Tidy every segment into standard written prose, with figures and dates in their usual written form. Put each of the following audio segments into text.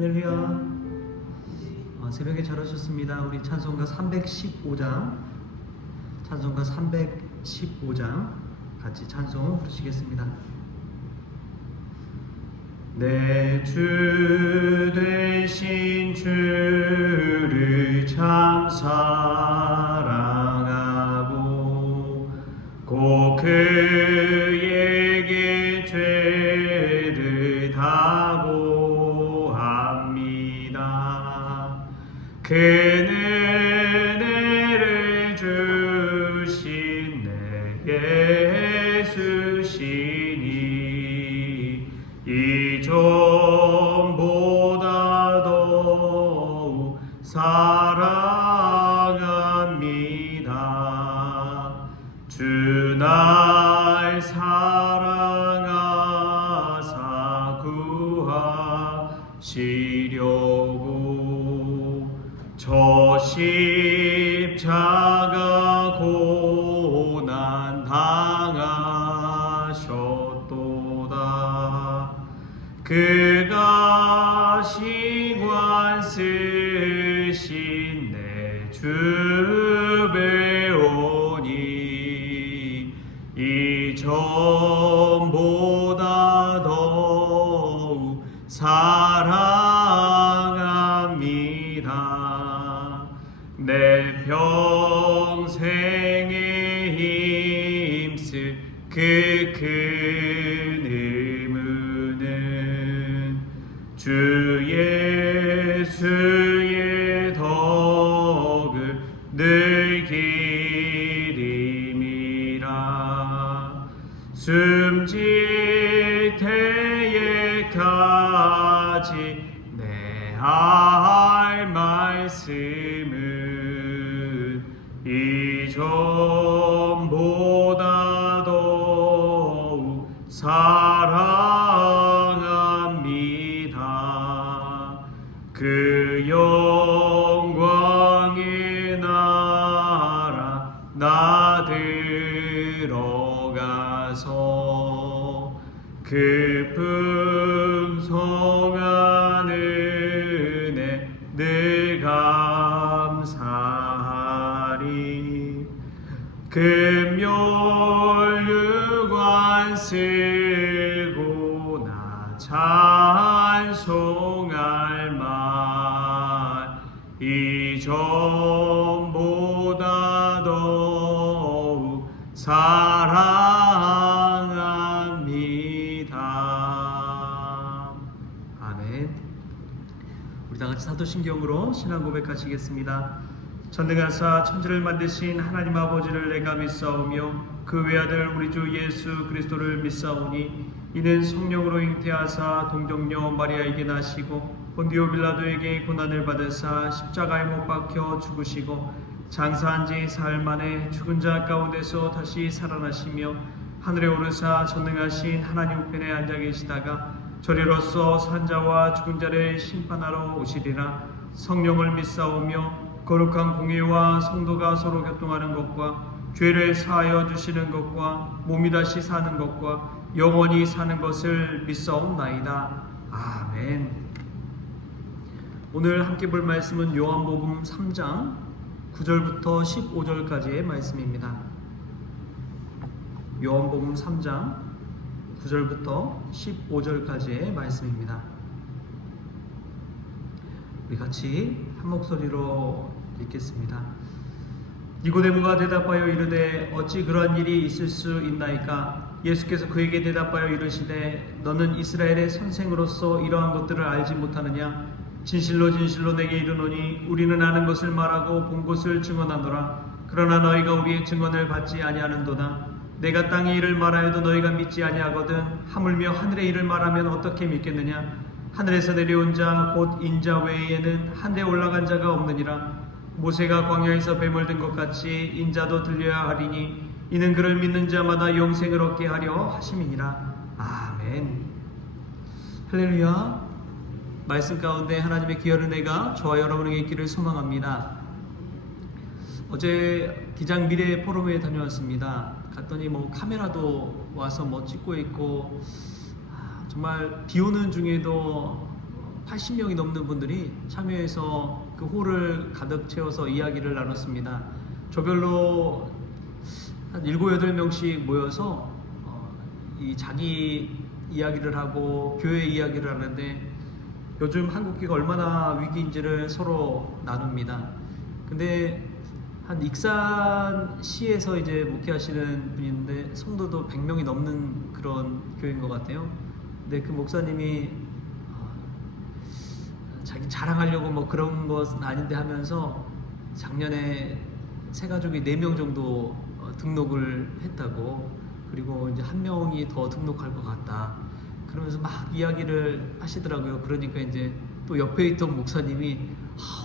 할렐루야. 새벽에 잘 오셨습니다. 우리 찬송가 315장 같이 찬송 부르시겠습니다. 내 주 되신 주를 참 사랑하고 꼭 그에게 죄를 다고 합니다. 그 은혜를 주신 내 예수시니 이 전보다 더욱 사랑합니다. 주 날 사랑하사 구하시려고 저 십자가 고난 당하셨도다. 그가 시관 쓰신 내 주 배우니 이 전보다 더욱 사랑합니다. 내 평생에 힘쓸 그 큰 의무는 주 예수의 덕을 늘 기림이라. 숨질 때에까지 내 할 말씀은 이 전보다 더욱 사랑합니다. 그 영광의 나라 나 들어가서 그 풍성한 은혜 늘 감사하리. 금멸류관 쓰고 나 찬송할 만 이 전보다 더욱 사랑합니다. 아멘. 우리 다 같이 사도신경으로 신앙 고백하시겠습니다. 전능하사 천지를 만드신 하나님 아버지를 내가 믿사오며 그 외아들 우리 주 예수 그리스도를 믿사오니 이는 성령으로 잉태하사 동정녀 마리아에게 나시고 본디오 빌라도에게 고난을 받으사 십자가에 못 박혀 죽으시고 장사한 지 사흘 만에 죽은 자 가운데서 다시 살아나시며 하늘에 오르사 전능하신 하나님 우편에 앉아 계시다가 저리로서 산자와 죽은 자를 심판하러 오시리라. 성령을 믿사오며 거룩한 공의와 성도가 서로 교통하는 것과 죄를 사하여 주시는 것과 몸이 다시 사는 것과 영원히 사는 것을 믿사옵나이다. 아멘. 오늘 함께 볼 말씀은 요한복음 3장 9절부터 15절까지의 말씀입니다. 요한복음 3장 9절부터 15절까지의 말씀입니다. 우리 같이 한 목소리로 읽겠습니다. 니고데모가 대답하여 이르되 어찌 그러한 일이 있을 수 있나이까? 예수께서 그에게 대답하여 이르시되 너는 이스라엘의 선생으로서 이러한 것들을 알지 못하느냐? 진실로 진실로 내게 이르노니 우리는 아는 것을 말하고 본 것을 증언하노라. 그러나 너희가 우리의 증언을 받지 아니하는도다. 내가 땅의 일을 말하여도 너희가 믿지 아니하거든 하물며 하늘의 일을 말하면 어떻게 믿겠느냐? 하늘에서 내려온 자 곧 인자 외에는 하늘에 올라간 자가 없느니라. 모세가 광야에서 뱀을 든 것 같이 인자도 들려야 하리니 이는 그를 믿는 자마다 영생을 얻게 하려 하심이니라. 아멘. 할렐루야. 말씀 가운데 하나님의 귀한 은혜가 저와 여러분에게 있기를 소망합니다. 어제 기장 미래 포럼에 다녀왔습니다. 갔더니 카메라도 와서 찍고 있고 정말 비 오는 중에도 80명이 넘는 분들이 참여해서 그 홀을 가득 채워서 이야기를 나눴습니다. 조별로 한 7, 8명씩 모여서 이 자기 이야기를 하고 교회 이야기를 하는데, 요즘 한국교회가 얼마나 위기인지를 서로 나눕니다. 근데 한 익산시에서 이제 목회하시는 분인데 성도도 100명이 넘는 그런 교회인 것 같아요. 근데 그 목사님이 자기 자랑하려고 뭐 그런 것은 아닌데 하면서 작년에 새 가족이 4명 정도 등록을 했다고, 그리고 이제 1명이 더 등록할 것 같다 그러면서 막 이야기를 하시더라고요. 그러니까 이제 또 옆에 있던 목사님이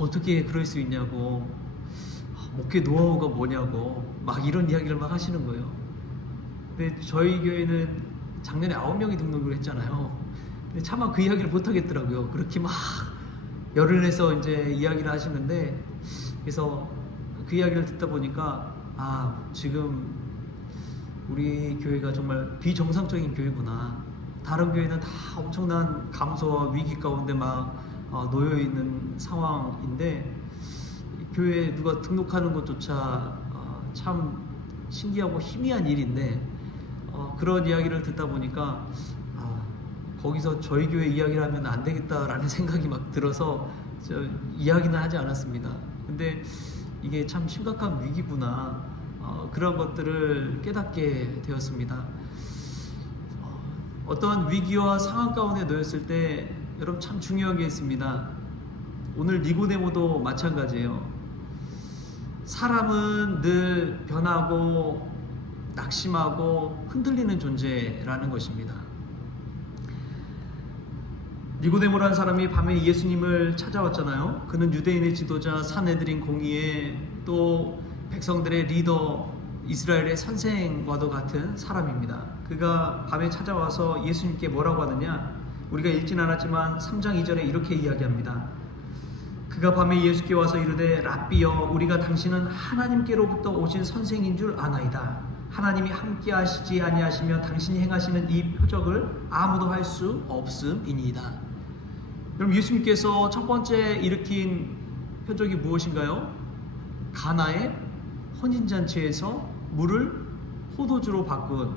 어떻게 그럴 수 있냐고, 목회 노하우가 뭐냐고 막 이런 이야기를 막 하시는 거예요. 근데 저희 교회는 작년에 9명이 등록을 했잖아요. 근데 차마 그 이야기를 못 하겠더라고요. 그렇게 막 열을 내서 이제 이야기를 하시는데, 그래서 그 이야기를 듣다 보니까 지금 우리 교회가 정말 비정상적인 교회구나. 다른 교회는 다 엄청난 감소와 위기 가운데 막 놓여 있는 상황인데, 교회에 누가 등록하는 것조차 참 신기하고 희미한 일인데, 그런 이야기를 듣다 보니까 거기서 저희 교회 이야기를 하면 안 되겠다라는 생각이 막 들어서 이야기는 하지 않았습니다. 근데 이게 참 심각한 위기구나, 그런 것들을 깨닫게 되었습니다. 어떤 위기와 상황 가운데 놓였을 때 여러분 참 중요한 게 있습니다. 오늘 니고데모도 마찬가지예요. 사람은 늘 변하고 낙심하고 흔들리는 존재라는 것입니다. 니고데모라는 사람이 밤에 예수님을 찾아왔잖아요. 그는 유대인의 지도자 산헤드린 공의회, 또 백성들의 리더, 이스라엘의 선생과도 같은 사람입니다. 그가 밤에 찾아와서 예수님께 뭐라고 하느냐, 우리가 읽진 않았지만 3장 2절에 이렇게 이야기합니다. 그가 밤에 예수께 와서 이르되 랍비여, 우리가 당신은 하나님께로부터 오신 선생인 줄 아나이다. 하나님이 함께 하시지 아니하시면 당신이 행하시는 이 표적을 아무도 할 수 없음이니이다. 그럼 예수님께서 첫 번째 일으킨 표적이 무엇인가요? 가나의 혼인잔치에서 물을 포도주로 바꾼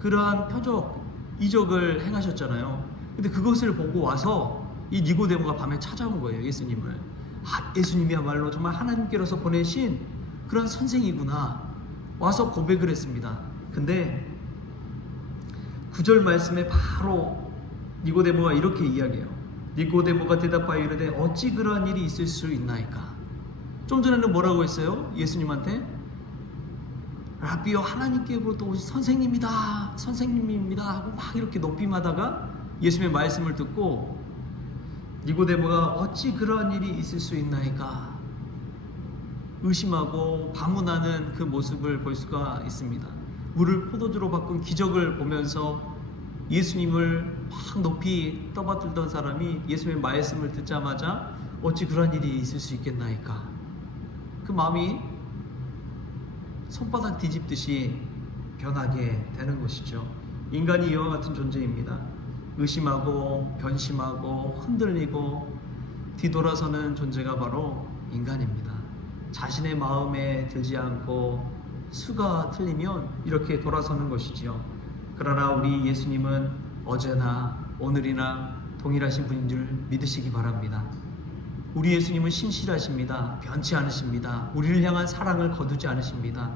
그러한 표적, 이적을 행하셨잖아요. 근데 그것을 보고 와서 이 니고데모가 밤에 찾아온 거예요, 예수님을. 예수님이야말로 정말 하나님께로서 보내신 그런 선생이구나. 와서 고백을 했습니다. 근데 9절 말씀에 바로 니고데모가 이렇게 이야기해요. 니고데모가 대답하여 이르되 어찌 그러한 일이 있을 수 있나이까. 좀 전에는 뭐라고 했어요? 예수님한테 랍비여, 하나님께로부터 오신 선생님이다, 선생님입니다 하고 막 이렇게 높임하다가 예수님의 말씀을 듣고 니고데모가 어찌 그러한 일이 있을 수 있나이까 의심하고 반문하는 그 모습을 볼 수가 있습니다. 물을 포도주로 바꾼 기적을 보면서 예수님을 막 높이 떠받들던 사람이 예수님의 말씀을 듣자마자 어찌 그런 일이 있을 수 있겠나이까. 그 마음이 손바닥 뒤집듯이 변하게 되는 것이죠. 인간이 이와 같은 존재입니다. 의심하고 변심하고 흔들리고 뒤돌아서는 존재가 바로 인간입니다. 자신의 마음에 들지 않고 수가 틀리면 이렇게 돌아서는 것이지요. 그러나 우리 예수님은 어제나 오늘이나 동일하신 분인 줄 믿으시기 바랍니다. 우리 예수님은 신실하십니다. 변치 않으십니다. 우리를 향한 사랑을 거두지 않으십니다.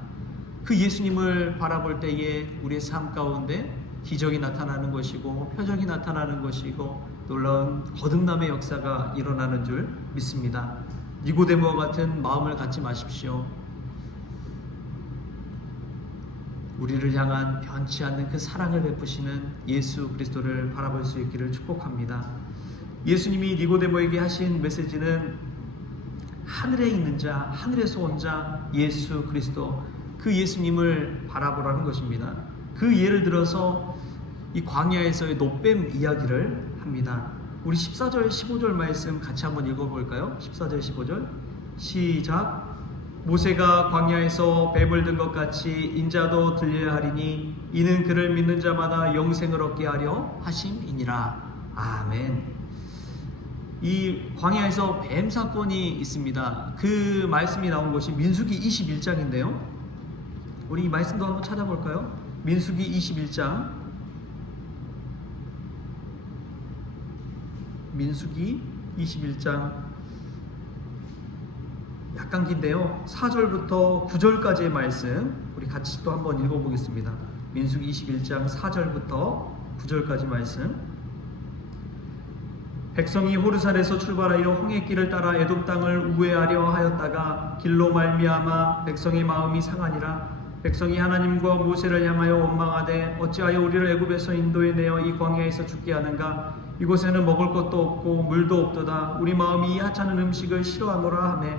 그 예수님을 바라볼 때에 우리의 삶 가운데 기적이 나타나는 것이고 표적이 나타나는 것이고 놀라운 거듭남의 역사가 일어나는 줄 믿습니다. 니고데모와 같은 마음을 갖지 마십시오. 우리를 향한 변치 않는 그 사랑을 베푸시는 예수 그리스도를 바라볼 수 있기를 축복합니다. 예수님이 니고데모에게 하신 메시지는 하늘에 있는 자, 하늘에서 온 자 예수 그리스도, 그 예수님을 바라보라는 것입니다. 그 예를 들어서 이 광야에서의 노뱀 이야기를 합니다. 우리 14절 15절 말씀 같이 한번 읽어볼까요? 14절 15절 시작. 모세가 광야에서 뱀을 든 것 같이 인자도 들려야 하리니 이는 그를 믿는 자마다 영생을 얻게 하려 하심이니라. 아멘. 이 광야에서 뱀 사건이 있습니다. 그 말씀이 나온 것이 민수기 21장인데요. 우리 이 말씀도 한번 찾아볼까요? 민수기 21장. 민수기 21장 약간 긴데요. 4절부터 9절까지의 말씀 우리 같이 또 한번 읽어보겠습니다. 민수기 21장 4절부터 9절까지 말씀. 백성이 호르산에서 출발하여 홍해길을 따라 에돔 땅을 우회하려 하였다가 길로 말미암아 백성의 마음이 상하니라. 백성이 하나님과 모세를 향하여 원망하되 어찌하여 우리를 애굽에서 인도해 내어 이 광야에서 죽게 하는가. 이곳에는 먹을 것도 없고 물도 없도다. 우리 마음이 이 하찮은 음식을 싫어하노라 하매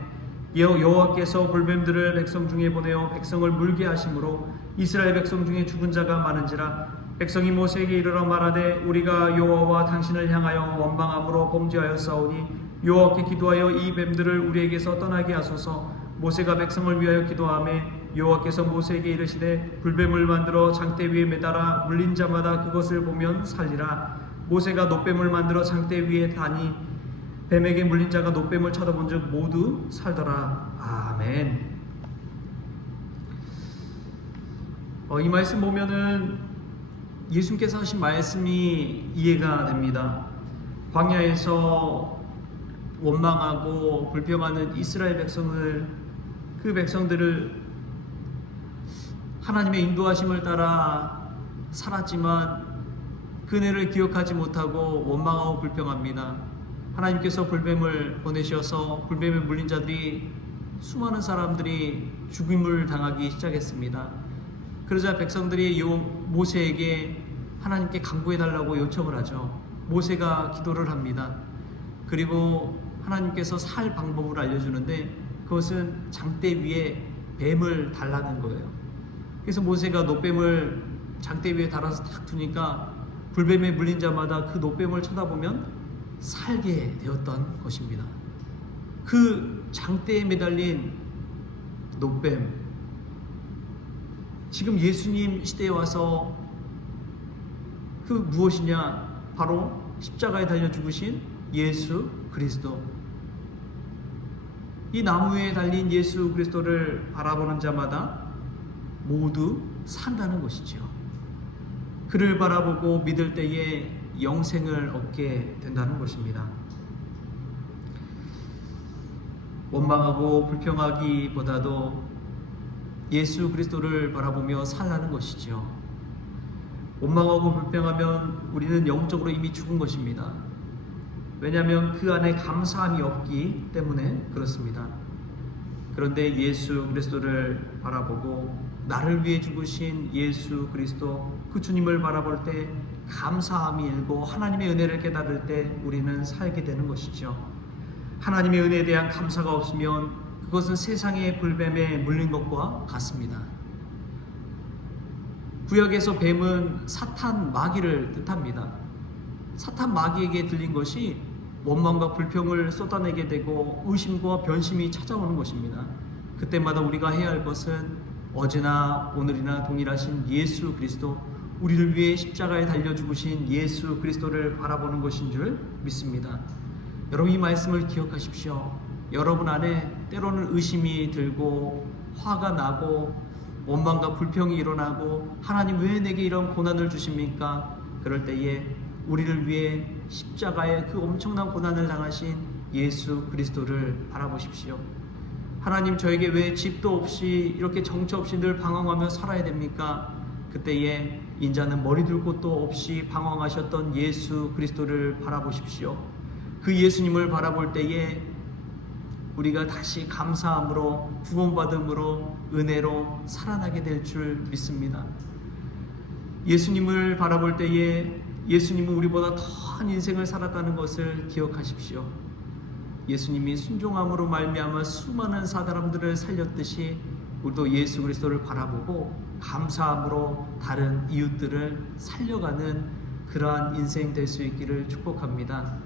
여호와께서 불뱀들을 백성 중에 보내어 백성을 물게 하심으로 이스라엘 백성 중에 죽은 자가 많은지라. 백성이 모세에게 이르러 말하되 우리가 여호와와 당신을 향하여 원망함으로 범죄하였사오니 여호와께 기도하여 이 뱀들을 우리에게서 떠나게 하소서. 모세가 백성을 위하여 기도하매 여호와께서 모세에게 이르시되 불뱀을 만들어 장대 위에 매달아 물린 자마다 그것을 보면 살리라. 모세가 놋뱀을 만들어 장대 위에 다니 뱀에게 물린 자가 놋뱀을 쳐다본즉 모두 살더라. 아멘. 이 말씀 보면은 예수님께서 하신 말씀이 이해가 됩니다. 광야에서 원망하고 불평하는 이스라엘 백성을, 그 백성들을 하나님의 인도하심을 따라 살았지만 그네를 기억하지 못하고 원망하고 불평합니다. 하나님께서 불뱀을 보내셔서 불뱀에 물린 자들이, 수많은 사람들이 죽임을 당하기 시작했습니다. 그러자 백성들이 모세에게 하나님께 간구해달라고 요청을 하죠. 모세가 기도를 합니다. 그리고 하나님께서 살 방법을 알려주는데 그것은 장대 위에 뱀을 달라는 거예요. 그래서 모세가 놋뱀을 장대 위에 달아서 탁 두니까 불뱀에 물린 자마다 그 놋뱀을 쳐다보면 살게 되었던 것입니다. 그 장대에 매달린 놋뱀, 지금 예수님 시대에 와서 그 무엇이냐? 바로 십자가에 달려 죽으신 예수 그리스도. 이 나무 위에 달린 예수 그리스도를 바라보는 자마다 모두 산다는 것이죠. 그를 바라보고 믿을 때에 영생을 얻게 된다는 것입니다. 원망하고 불평하기보다도 예수 그리스도를 바라보며 살라는 것이죠. 원망하고 불평하면 우리는 영적으로 이미 죽은 것입니다. 왜냐하면 그 안에 감사함이 없기 때문에 그렇습니다. 그런데 예수 그리스도를 바라보고 나를 위해 죽으신 예수 그리스도, 그 주님을 바라볼 때 감사함이 일고 하나님의 은혜를 깨달을 때 우리는 살게 되는 것이죠. 하나님의 은혜에 대한 감사가 없으면 그것은 세상의 불뱀에 물린 것과 같습니다. 구약에서 뱀은 사탄 마귀를 뜻합니다. 사탄 마귀에게 들린 것이 원망과 불평을 쏟아내게 되고 의심과 변심이 찾아오는 것입니다. 그때마다 우리가 해야 할 것은 어제나 오늘이나 동일하신 예수 그리스도, 우리를 위해 십자가에 달려 죽으신 예수 그리스도를 바라보는 것인 줄 믿습니다. 여러분, 이 말씀을 기억하십시오. 여러분 안에 때로는 의심이 들고 화가 나고 원망과 불평이 일어나고 하나님 왜 내게 이런 고난을 주십니까? 그럴 때에 우리를 위해 십자가에 그 엄청난 고난을 당하신 예수 그리스도를 바라보십시오. 하나님, 저에게 왜 집도 없이 이렇게 정처 없이 늘 방황하며 살아야 됩니까? 그때에 인자는 머리 둘 곳도 없이 방황하셨던 예수 그리스도를 바라보십시오. 그 예수님을 바라볼 때에 우리가 다시 감사함으로 구원받음으로 은혜로 살아나게 될 줄 믿습니다. 예수님을 바라볼 때에 예수님은 우리보다 더한 인생을 살았다는 것을 기억하십시오. 예수님이 순종함으로 말미암아 수많은 사람들을 살렸듯이 우리도 예수 그리스도를 바라보고 감사함으로 다른 이웃들을 살려가는 그러한 인생 될 수 있기를 축복합니다.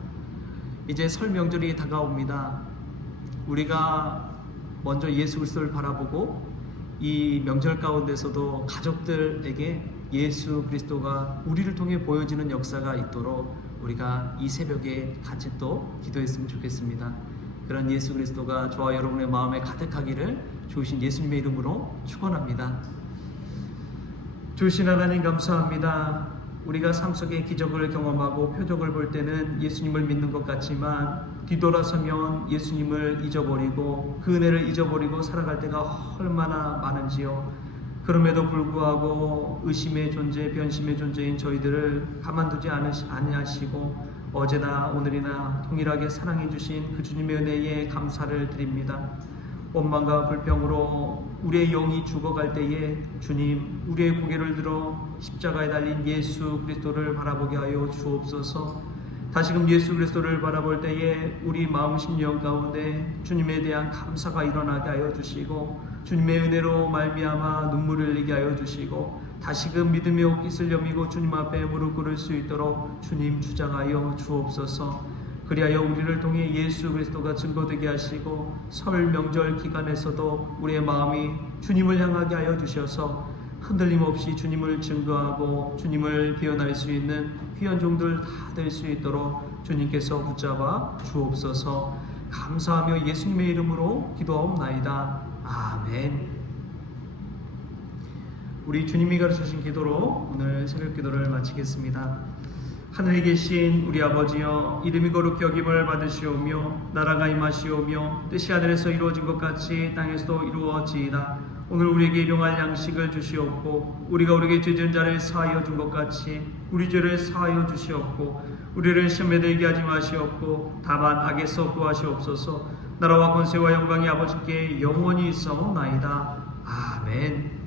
이제 설 명절이 다가옵니다. 우리가 먼저 예수 그리스도를 바라보고 이 명절 가운데서도 가족들에게 예수 그리스도가 우리를 통해 보여지는 역사가 있도록 우리가 이 새벽에 같이 또 기도했으면 좋겠습니다. 그런 예수 그리스도가 저와 여러분의 마음에 가득하기를 주신 예수님의 이름으로 축원합니다. 주신 하나님 감사합니다. 우리가 삶 속의 기적을 경험하고 표적을 볼 때는 예수님을 믿는 것 같지만 뒤돌아서면 예수님을 잊어버리고 그 은혜를 잊어버리고 살아갈 때가 얼마나 많은지요. 그럼에도 불구하고 의심의 존재, 변심의 존재인 저희들을 가만두지 아니하시고 어제나 오늘이나 동일하게 사랑해 주신 그 주님의 은혜에 감사를 드립니다. 원망과 불평으로 우리의 영이 죽어갈 때에 주님, 우리의 고개를 들어 십자가에 달린 예수 그리스도를 바라보게 하여 주옵소서. 다시금 예수 그리스도를 바라볼 때에 우리 마음 심령 가운데 주님에 대한 감사가 일어나게 하여 주시고 주님의 은혜로 말미암아 눈물을 흘리게 하여 주시고 다시금 믿음의 옷깃을 여미고 주님 앞에 무릎 꿇을 수 있도록 주님 주장하여 주옵소서. 그리하여 우리를 통해 예수 그리스도가 증거되게 하시고 설 명절 기간에서도 우리의 마음이 주님을 향하게 하여 주셔서 흔들림 없이 주님을 증거하고 주님을 비워낼 수 있는 귀한 종들 다 될 수 있도록 주님께서 붙잡아 주옵소서. 감사하며 예수님의 이름으로 기도하옵나이다. 아멘. 우리 주님이 가르치신 기도로 오늘 새벽 기도를 마치겠습니다. 하늘에 계신 우리 아버지여, 이름이 거룩히 여김을 받으시오며 나라가 임하시오며 뜻이 하늘에서 이루어진 것 같이 땅에서도 이루어지이다. 오늘 우리에게 일용할 양식을 주시옵고 우리가 우리에게 죄 지은 자를 사하여 준 것 같이 우리 죄를 사하여 주시옵고 우리를 시험에 들게 하지 마시옵고 다만 악에서 구하시옵소서. 나라와 권세와 영광이 아버지께 영원히 있사옵나이다. 아멘.